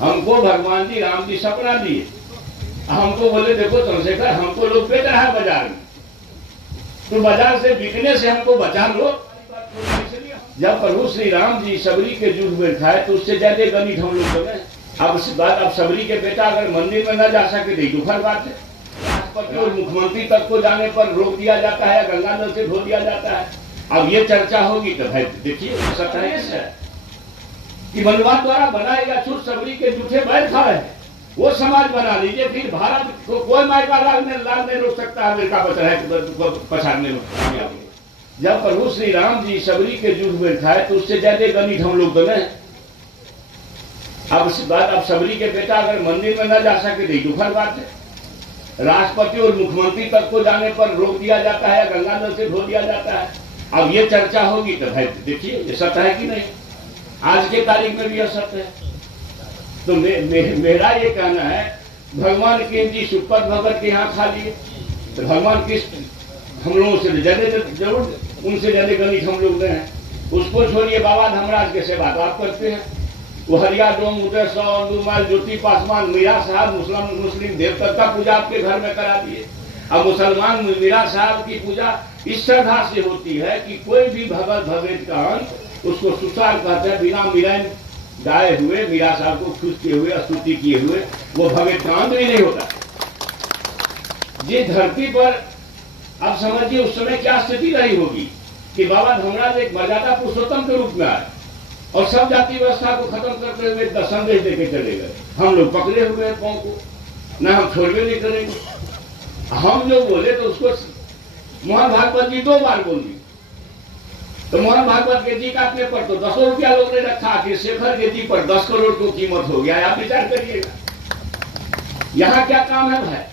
हमको भगवान जी राम जी सपना दिए, हमको बोले देखो चंद्रशेखर हमको लोग बेच रहा है बाजार में, तो बाजार से बिकने से हमको बचा लो। जब प्रभु श्री राम जी सबरी के युद्ध में खाए तो उससे ज्यादा गणित हम लोग बने। अब सबरी के बेटा अगर मंदिर में न जा सके तो दुखद बात है। राष्ट्रपति और मुख्यमंत्री तक को जाने पर रोक दिया जाता है, गंगा जल से धो दिया जाता है। अब ये चर्चा होगी तो भाई देखिए सत्य है कि मनवाद द्वारा बनाएगा छूट सबरी के जूठे बैठ खा रहे हैं, वो समाज बना लीजिए, फिर भारत को कोई मायका लाल नहीं रोक सकता अमेरिका बच रहा है पछाड़ने में। जब प्रभु श्री राम जी सबरी के युद्ध में खाए तो उससे ज्यादा गणित हम लोग बने। अब सबरी के बेटा अगर मंदिर में न जा सके तो दुखद बात है। राष्ट्रपति और मुख्यमंत्री तक को जाने पर रोक दिया जाता है, गंगा जल से धो दिया जाता है। अब ये चर्चा होगी तो भाई देखिए ये सत्य है कि नहीं, आज के तारीख में भी यह सत्य है। तो मेरा ये कहना है भगवान के जी सुपत भगत के यहाँ खा लिए तो भगवान किस हम लोगों से जरूर उनसे ज्यादा गणित हम लोग हैं। उसको छोड़िए, बाबा धर्मराज के सेवा तो आप करते हैं। वो हरिया डोम उदय सौ अंदुमाल ज्योति पासवान मीरा साहब मुस्लिम देवता का पूजा आपके घर में करा दिए। अब मुसलमान मीरा साहब की पूजा इस श्रद्धा से होती है कि कोई भी भगत भगत का अंत उसको सुसार कहते हैं, बिना मिलान गाए हुए मीरा साहब को खुश किए हुए स्तुति किए हुए वो भगत का अंत भी नहीं होता। ये धरती पर अब समझिए उस समय क्या स्थिति रही होगी कि बाबा धर्मराज एक मर्यादा पुरुषोत्तम के रूप में आए और सब जाति व्यवस्था को खत्म करते हुए एक संदेश देके चले गए। हम लोग पकड़े हुए हैं पांव को, ना हम छोड़वे नहीं करेंगे। हम जो बोले तो उसको मोहन भागवत जी 2 बार बोल दी, तो मोहन भागवत के जी काटने पर तो 10 रुपया लोग ने रखा कि शेखर के जी पर 10 करोड़ को कीमत हो गया। आप विचार करिएगा यहाँ क्या काम है भाई।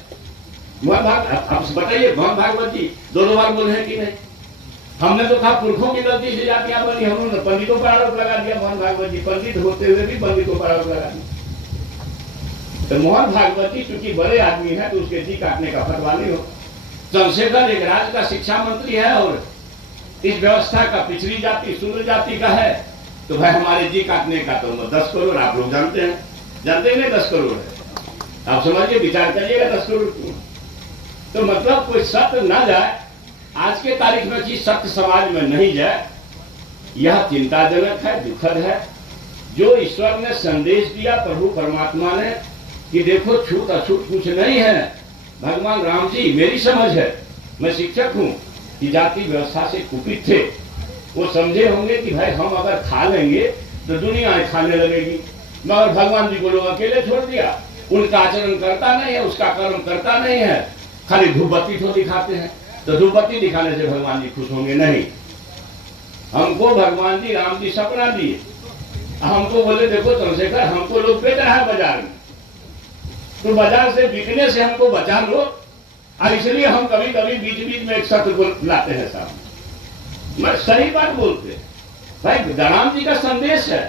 आप बताइए मोहन भागवत जी 2 बार बोले हैं कि नहीं। हमने तो कहा पुरखों की गलती से जातियां बनी, हम लोगों ने पंडितों पर आरोप लगा दिया। मोहन भागवत जी पंडित होते हुए भी पंडितों पर आरोप लगा दिया। तो मोहन भागवत जी चूंकि बड़े आदमी है तो उसके जी काटने का फतवा नहीं हो। चंद्रशेखर एक राज्य का शिक्षा मंत्री है और इस व्यवस्था का पिछड़ी जाति शूद्र जाति का है, तो भाई हमारे जी काटने का तो 10 करोड़ आप लोग जानते हैं, जानते हैं 10 करोड़ है। आप समझिए, विचार करिएगा 10 करोड़ क्यों। तो मतलब कोई सत्य ना जाए, आज के तारीख में चीज सत्य समाज में नहीं जाए, यह चिंताजनक है, दुखद है। जो ईश्वर ने संदेश दिया प्रभु परमात्मा ने कि देखो छूत अछूत कुछ नहीं है। भगवान राम जी, मेरी समझ है, मैं शिक्षक हूं, कि जाति व्यवस्था से कुपित थे। वो समझे होंगे कि भाई हम अगर खा लेंगे तो दुनिया खाने लगेगी, मगर भगवान जी को लोग अकेले छोड़ दिया। उनका आचरण करता नहीं है, उसका कर्म करता नहीं है, खाली धूप बत्ती तो दिखाते हैं। तो धूप बत्ती दिखाने से भगवान जी खुश होंगे नहीं। हमको भगवान जी राम जी सपना दिए, हमको बोले देखो चंद्रशेखर हमको लोग बेच रहा है बाजार में, तो बाजार से बिकने से हमको बचा लो। और इसलिए हम कभी कभी बीच बीच में एक सत्य को लाते हैं सामने। मैं सही बात बोलते हैं भाई। राम जी का संदेश है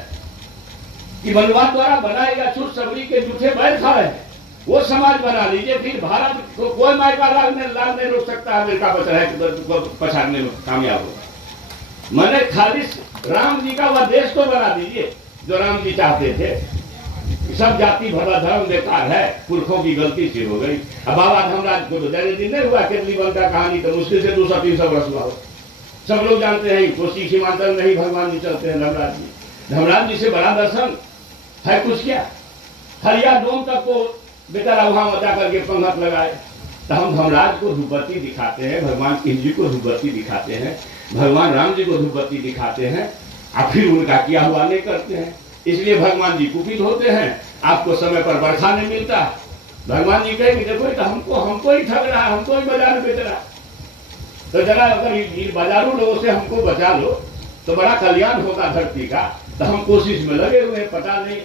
कि मनवाद द्वारा बनाएगा छूट सबरी के जूठे बैठ खा रहे हैं, वो समाज बना लीजिए, फिर भारत को कोई मायका लाल नहीं रोक सकता अमेरिका बच रहा है पछाड़ने में कामयाब होगा। मैंने खाली राम जी का वह देश को बना दीजिए जो राम जी चाहते थे। सब जाति भला धर्म बेकार है, पुरखों की गलती से हो गई। अब बाबा धर्मराज को तो ज्यादा दिन नहीं हुआ, केतली बन का कहानी तो मुश्किल से 200-300 वर्ष हुआ हो। सब लोग जानते हैं कोसी सीमांचल में ही भगवान जी चलते हैं धर्मराज जी। धर्मराज जी से बड़ा दर्शन है कुछ क्या। हरिया डोम तक को बेचारा वहां मचा करके पंगत लगाए। तो हम धर्मराज को धूपबत्ती दिखाते हैं, भगवान कृष्ण जी को धूपबत्ती दिखाते हैं, भगवान राम जी को धूपबत्ती दिखाते हैं, और फिर उनका किया हुआ नहीं करते हैं। इसलिए भगवान जी कुपित होते हैं, आपको समय पर बरखा नहीं मिलता। भगवान जी कहेंगे देखो तो हमको ही ठग रहा है, हमको ही बाजार बेच रहा है। तो जरा अगर बाजारू लोगों से हमको बचा लो तो बड़ा कल्याण होगा धरती का। तो हम कोशिश में लगे हुए हैं, पता नहीं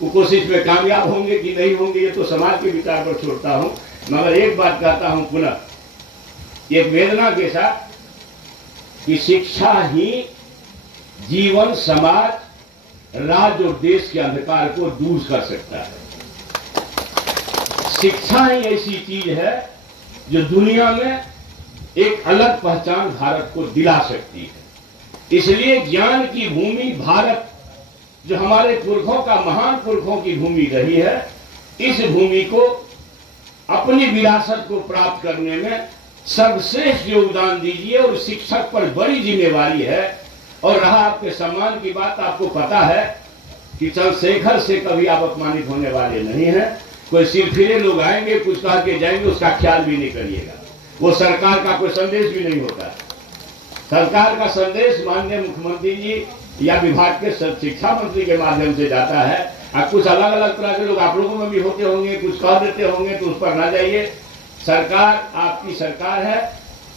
वो कोशिश में कामयाब होंगे कि नहीं होंगे, ये तो समाज के विचार पर छोड़ता हूँ। मगर एक बात कहता हूँ पुनः, एक वेदना के साथ, कि शिक्षा ही जीवन, समाज, राज्य और देश के अंधकार को दूर कर सकता है। शिक्षा ही ऐसी चीज है जो दुनिया में एक अलग पहचान भारत को दिला सकती है। इसलिए ज्ञान की भूमि भारत जो हमारे पुरखों का, महान पुरखों की भूमि रही है, इस भूमि को अपनी विरासत को प्राप्त करने में सर्वश्रेष्ठ योगदान दीजिए। और शिक्षक पर बड़ी जिम्मेवारी है। और रहा आपके सम्मान की बात, आपको पता है कि चंद्रशेखर से कभी आप अपमानित होने वाले नहीं हैं। कोई सिरफिरे लोग आएंगे, कुछ कह के जाएंगे, उसका ख्याल भी नहीं करिएगा। वो सरकार का कोई संदेश भी नहीं होता है। सरकार का संदेश माननीय मुख्यमंत्री जी या विभाग के शिक्षा मंत्री के माध्यम से जाता है। अब कुछ अलग अलग तरह के लोग आप लोगों में भी होते होंगे, कुछ कह देते होंगे, तो उस पर ना जाइए। सरकार आपकी सरकार है,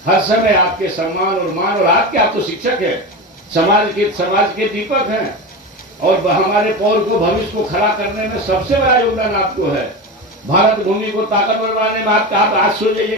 हर समय आपके सम्मान और मान, और आप तो शिक्षक हैं, समाज के दीपक हैं, और हमारे पौर को, भविष्य को खड़ा करने में सबसे बड़ा योगदान आपको है। भारत भूमि को ताकतवर बनाने में आप आज सो जाइए।